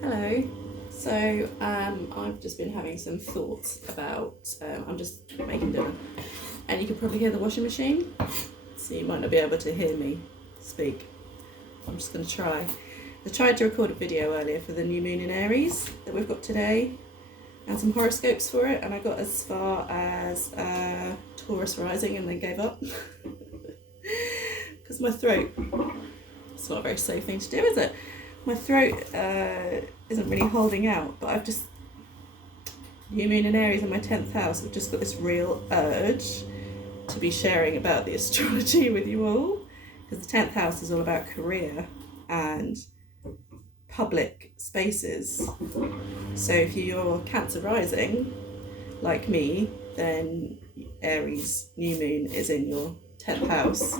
Hello. So I've just been having some thoughts about. I'm just making dinner, and you can probably hear the washing machine, so you might not be able to hear me speak. I'm just going to try. I tried to record a video earlier for the new moon in Aries that we've got today, and some horoscopes for it, and I got as far as Taurus rising and then gave up because my throat. It's not a very safe thing to do, is it? My throat isn't really holding out, but I've just, new moon in Aries in my 10th house, I've just got this real urge to be sharing about the astrology with you all, because the 10th house is all about career and public spaces. So if you're Cancer rising, like me, then Aries new moon is in your 10th house,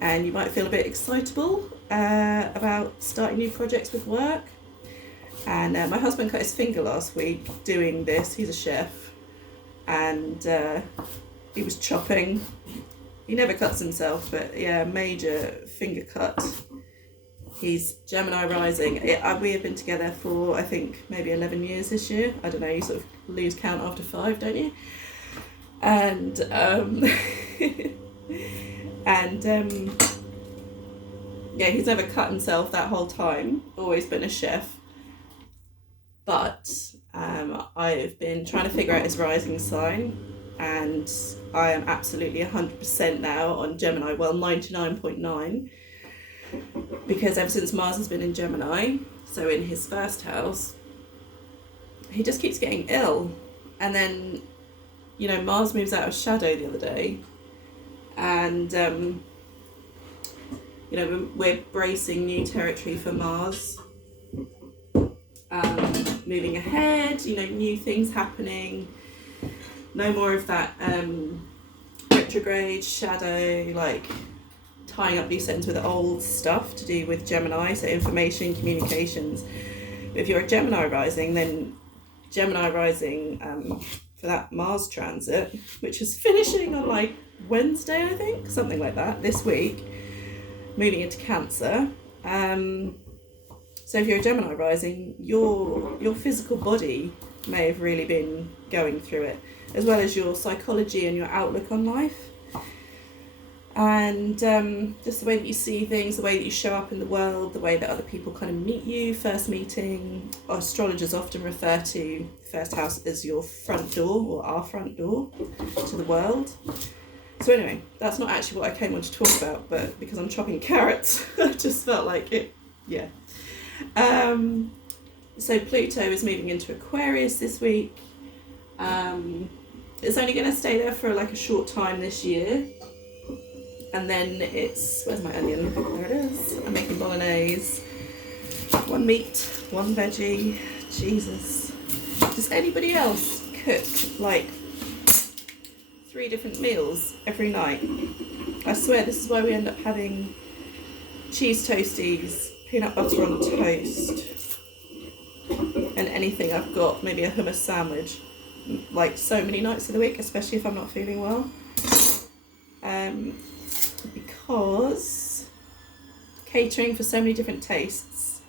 and you might feel a bit excitable about starting new projects with work. And my husband cut his finger last week doing this. He's a chef, and he was chopping. He never cuts himself, but yeah, major finger cut. He's Gemini rising. We have been together for, I think, maybe 11 years this year. I don't know, you sort of lose count after 5, don't you? And yeah, he's never cut himself that whole time, always been a chef. But I've been trying to figure out his rising sign, and I am absolutely 100% now on Gemini, well, 99.9, because ever since Mars has been in Gemini, so in his first house, he just keeps getting ill. And then, you know, Mars moves out of shadow the other day, and you know, we're bracing new territory for Mars, moving ahead, you know, new things happening, no more of that retrograde shadow, like tying up loose ends with old stuff to do with Gemini, so information, communications. But if you're a Gemini rising, then Gemini rising for that Mars transit, which is finishing on like Wednesday, I think, something like that, this week, moving into Cancer. So if you're a Gemini rising, your physical body may have really been going through it, as well as your psychology and your outlook on life. And just the way that you see things, the way that you show up in the world, the way that other people kind of meet you, first meeting. Astrologers often refer to first house as your front door, or our front door to the world. So anyway, that's not actually what I came on to talk about, but because I'm chopping carrots, I just felt like it, yeah. So Pluto is moving into Aquarius this week. It's only going to stay there for like a short time this year. And then it's, where's my onion? There it is. I'm making bolognese. 1 meat, 1 veggie. Jesus. Does anybody else cook like 3 different meals every night? I swear this is why we end up having cheese toasties, peanut butter on toast, and anything I've got, maybe a hummus sandwich, like so many nights of the week, especially if I'm not feeling well. Because catering for so many different tastes.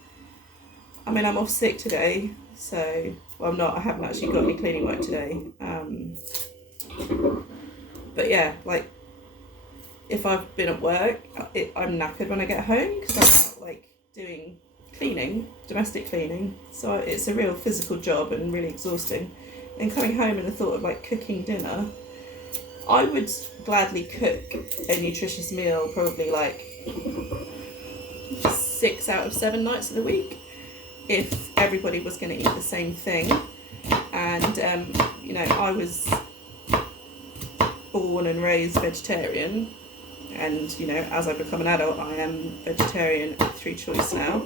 I mean, I'm off sick today, so, well, I'm not, I haven't actually got any cleaning work today. But yeah, like, if I've been at work, I'm knackered when I get home, because I'm out, like, doing cleaning, domestic cleaning, so it's a real physical job and really exhausting. And coming home and the thought of, like, cooking dinner, I would gladly cook a nutritious meal probably like 6 out of 7 nights of the week if everybody was going to eat the same thing. And you know, I was born and raised vegetarian, and you know, as I become an adult, I am vegetarian through choice now,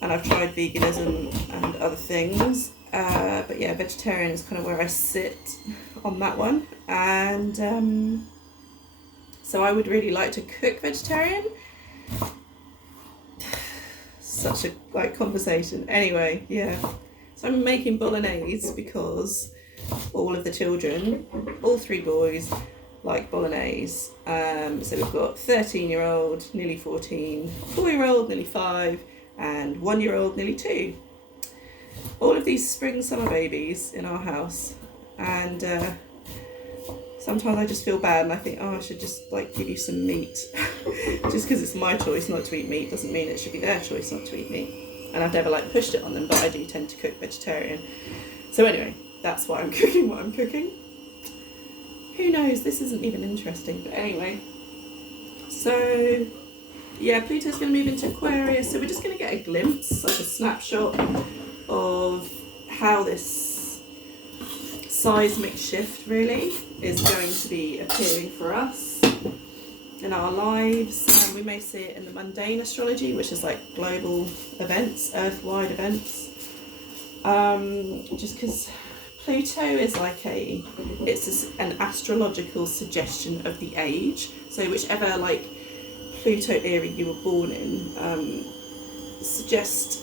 and I've tried veganism and other things, but yeah, vegetarian is kind of where I sit on that one. And so I would really like to cook vegetarian. Such a like conversation. Anyway, yeah, so I'm making bolognese because all of the children, all 3 boys, like bolognese. So we've got 13-year-old, nearly 14, 4-year-old, nearly 5, and 1-year-old, nearly 2. All of these spring summer babies in our house, and sometimes I just feel bad and I think, oh, I should just like give you some meat. Just because it's my choice not to eat meat doesn't mean it should be their choice not to eat meat. And I've never like pushed it on them, but I do tend to cook vegetarian. So anyway, that's why I'm cooking what I'm cooking. Who knows, this isn't even interesting, but anyway. So yeah, Pluto's going to move into Aquarius, so we're just going to get a glimpse, like a snapshot of how this seismic shift really is going to be appearing for us in our lives. And we may see it in the mundane astrology, which is like global events, earth-wide events. Just because Pluto is like an astrological suggestion of the age. So whichever like Pluto era you were born in, suggest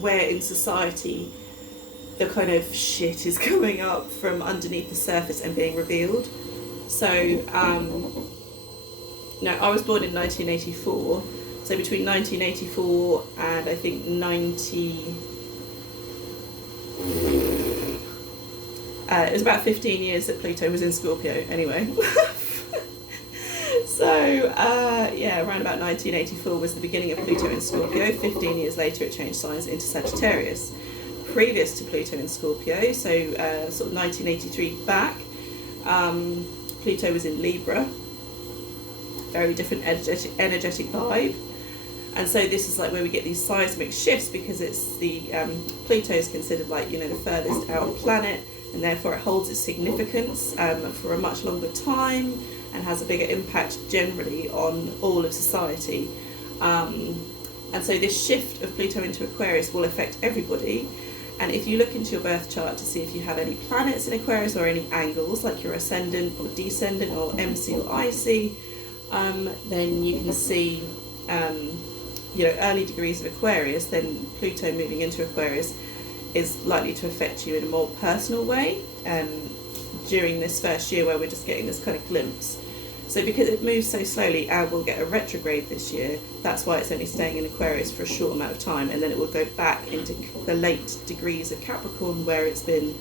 where in society the kind of shit is coming up from underneath the surface and being revealed. So, no, I was born in 1984. So between 1984 and I think 90... it was about 15 years that Pluto was in Scorpio anyway. So, yeah, around about 1984 was the beginning of Pluto in Scorpio. 15 years later it changed signs into Sagittarius. Previous to Pluto in Scorpio, so sort of 1983 back, Pluto was in Libra. Very different energetic vibe. And so this is like where we get these seismic shifts, because it's the Pluto is considered like, you know, the furthest out planet, and therefore it holds its significance for a much longer time and has a bigger impact generally on all of society. And so this shift of Pluto into Aquarius will affect everybody. And if you look into your birth chart to see if you have any planets in Aquarius or any angles, like your ascendant or descendant or MC or IC, then you can see you know, early degrees of Aquarius, then Pluto moving into Aquarius is likely to affect you in a more personal way during this first year where we're just getting this kind of glimpse. So because it moves so slowly and we'll get a retrograde this year, that's why it's only staying in Aquarius for a short amount of time, and then it will go back into the late degrees of Capricorn where it's been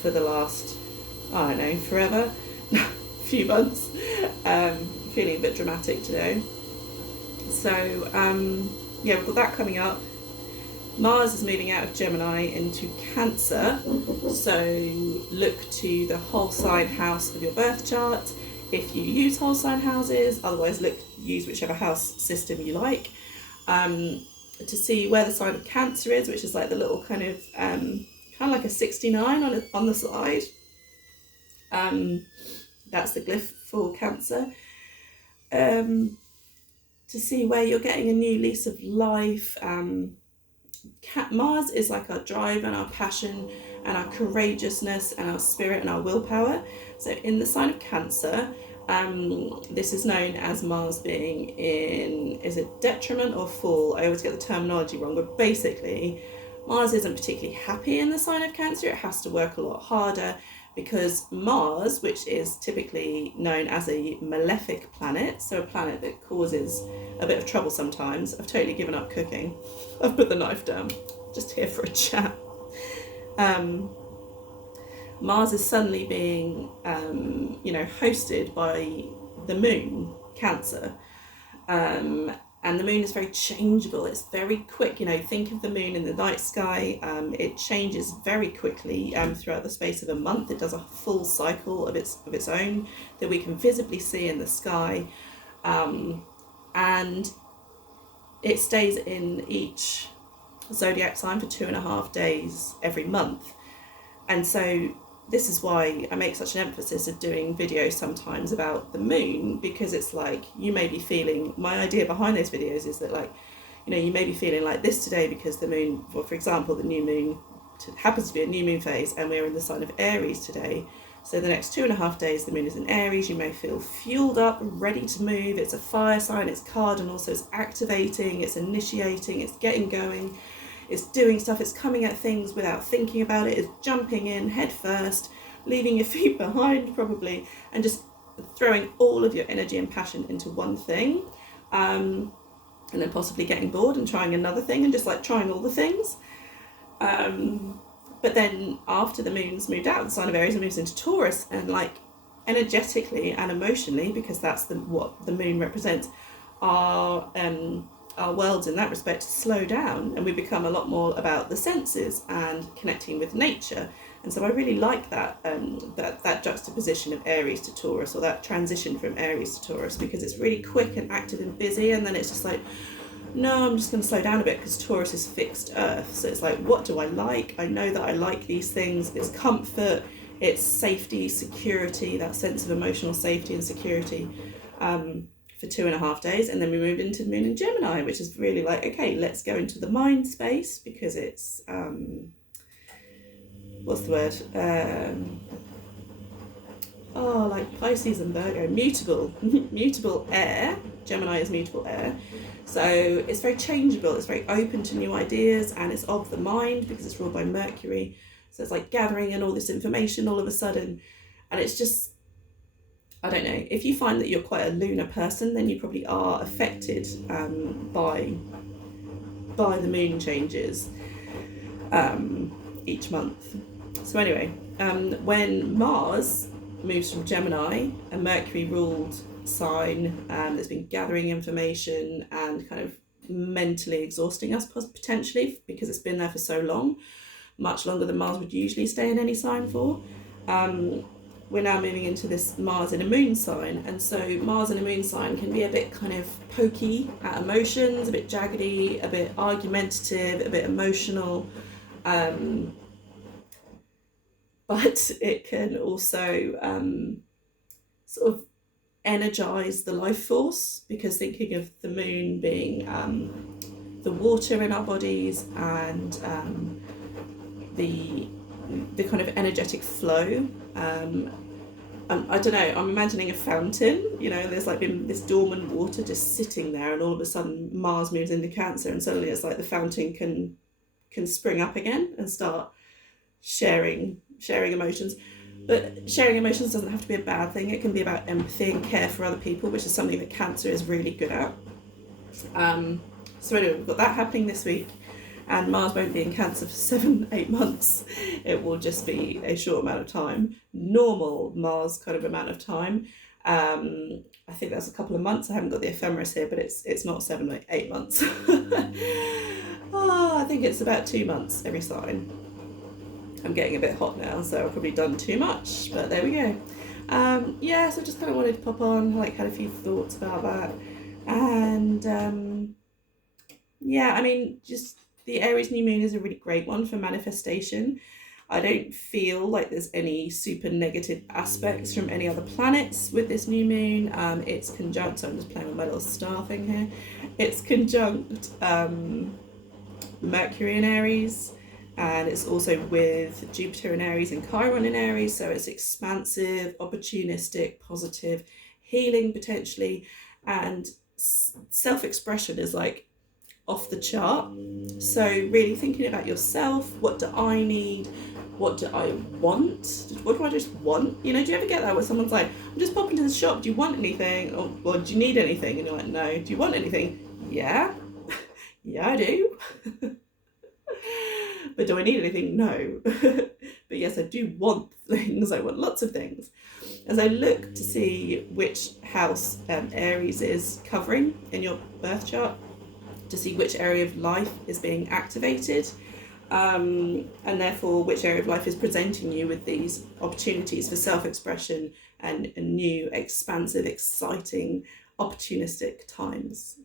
for the last, I don't know, forever, few months. Feeling a bit dramatic today. So yeah, we've got that coming up. Mars is moving out of Gemini into Cancer, so look to the whole sign house of your birth chart if you use whole sign houses. Otherwise use whichever house system you like, to see where the sign of Cancer is, which is like the little kind of like a 69 on the side. That's the glyph for Cancer. To see where you're getting a new lease of life. Mars is like our drive and our passion and our courageousness and our spirit and our willpower. So in the sign of Cancer, this is known as Mars being in, is it detriment or fall? I always get the terminology wrong, but basically Mars isn't particularly happy in the sign of Cancer. It has to work a lot harder, because Mars, which is typically known as a malefic planet, so a planet that causes a bit of trouble sometimes. I've totally given up cooking. I've put the knife down, just here for a chat. Mars is suddenly being, you know, hosted by the moon, Cancer. And the moon is very changeable. It's very quick. You know, think of the moon in the night sky. It changes very quickly throughout the space of a month. It does a full cycle of its own that we can visibly see in the sky, and it stays in each zodiac sign for 2.5 days every month. And so this is why I make such an emphasis of doing videos sometimes about the moon, because it's like, you may be feeling, my idea behind those videos is that, like, you know, you may be feeling like this today because the moon, well, for example, the new moon happens to be a new moon phase and we're in the sign of Aries today. So the next 2.5 days the moon is in Aries. You may feel fueled up, ready to move. It's a fire sign, it's cardinal, so it's activating, it's initiating, it's getting going. It's doing stuff, it's coming at things without thinking about it, it's jumping in head first, leaving your feet behind probably, and just throwing all of your energy and passion into one thing. and then possibly getting bored and trying another thing and just like trying all the things. But then after the moon's moved out of the sign of Aries and moves into Taurus, and like energetically and emotionally, because that's what the moon represents, our worlds in that respect slow down, and we become a lot more about the senses and connecting with nature. And so I really like that that juxtaposition of Aries to Taurus, or that transition from Aries to Taurus, because it's really quick and active and busy, and then it's just like, no, I'm just going to slow down a bit, because Taurus is fixed earth. So it's like, what do I like? I know that I like these things. It's comfort, it's safety, security, that sense of emotional safety and security, for 2.5 days. And then we moved into the moon in Gemini, which is really like, okay, let's go into the mind space, because it's what's the word, like Pisces and Virgo, mutable mutable air. Gemini is mutable air, so it's very changeable, it's very open to new ideas, and it's of the mind because it's ruled by Mercury. So it's like gathering in all this information all of a sudden, and it's just, I don't know, if you find that you're quite a lunar person, then you probably are affected by the moon changes each month. So anyway, when Mars moves from Gemini, a Mercury ruled sign that's been gathering information and kind of mentally exhausting us potentially, because it's been there for so long, much longer than Mars would usually stay in any sign for. We're now moving into this Mars in a moon sign, and so Mars in a moon sign can be a bit kind of pokey at emotions, a bit jaggedy, a bit argumentative, a bit emotional, but it can also sort of energize the life force, because thinking of the moon being the water in our bodies, and the kind of energetic flow. I don't know, I'm imagining a fountain, there's like been this dormant water just sitting there, and all of a sudden Mars moves into Cancer, and suddenly it's like the fountain can spring up again and start sharing emotions. But sharing emotions doesn't have to be a bad thing. It can be about empathy and care for other people, which is something that Cancer is really good at. So anyway, we've got that happening this week, and Mars won't be in Cancer for 7-8 months. It will just be a short amount of time, normal Mars kind of amount of time. I think that's a couple of months. I haven't got the ephemeris here, but it's not 7-8 months. I think it's about 2 months every sign. I'm getting a bit hot now, so I've probably done too much, but there we go. So I just kind of wanted to pop on, had a few thoughts about that. And just the Aries new moon is a really great one for manifestation. I don't feel like there's any super negative aspects from any other planets with this new moon. It's conjunct, so I'm just playing with my little star thing here. It's conjunct Mercury in Aries, and it's also with Jupiter in Aries and Chiron in Aries, so it's expansive, opportunistic, positive, healing potentially, and self-expression is like off the chart. So really thinking about yourself, what do I need? What do I want? What do I just want? Do you ever get that where someone's like, I'm just popping to the shop, do you want anything? Or do you need anything? And you're like, no. Do you want anything? Yeah. Yeah, I do. But do I need anything? No. But yes, I do want things. I want lots of things. As I look to see which house Aries is covering in your birth chart, to see which area of life is being activated, and therefore which area of life is presenting you with these opportunities for self-expression and new, expansive, exciting, opportunistic times.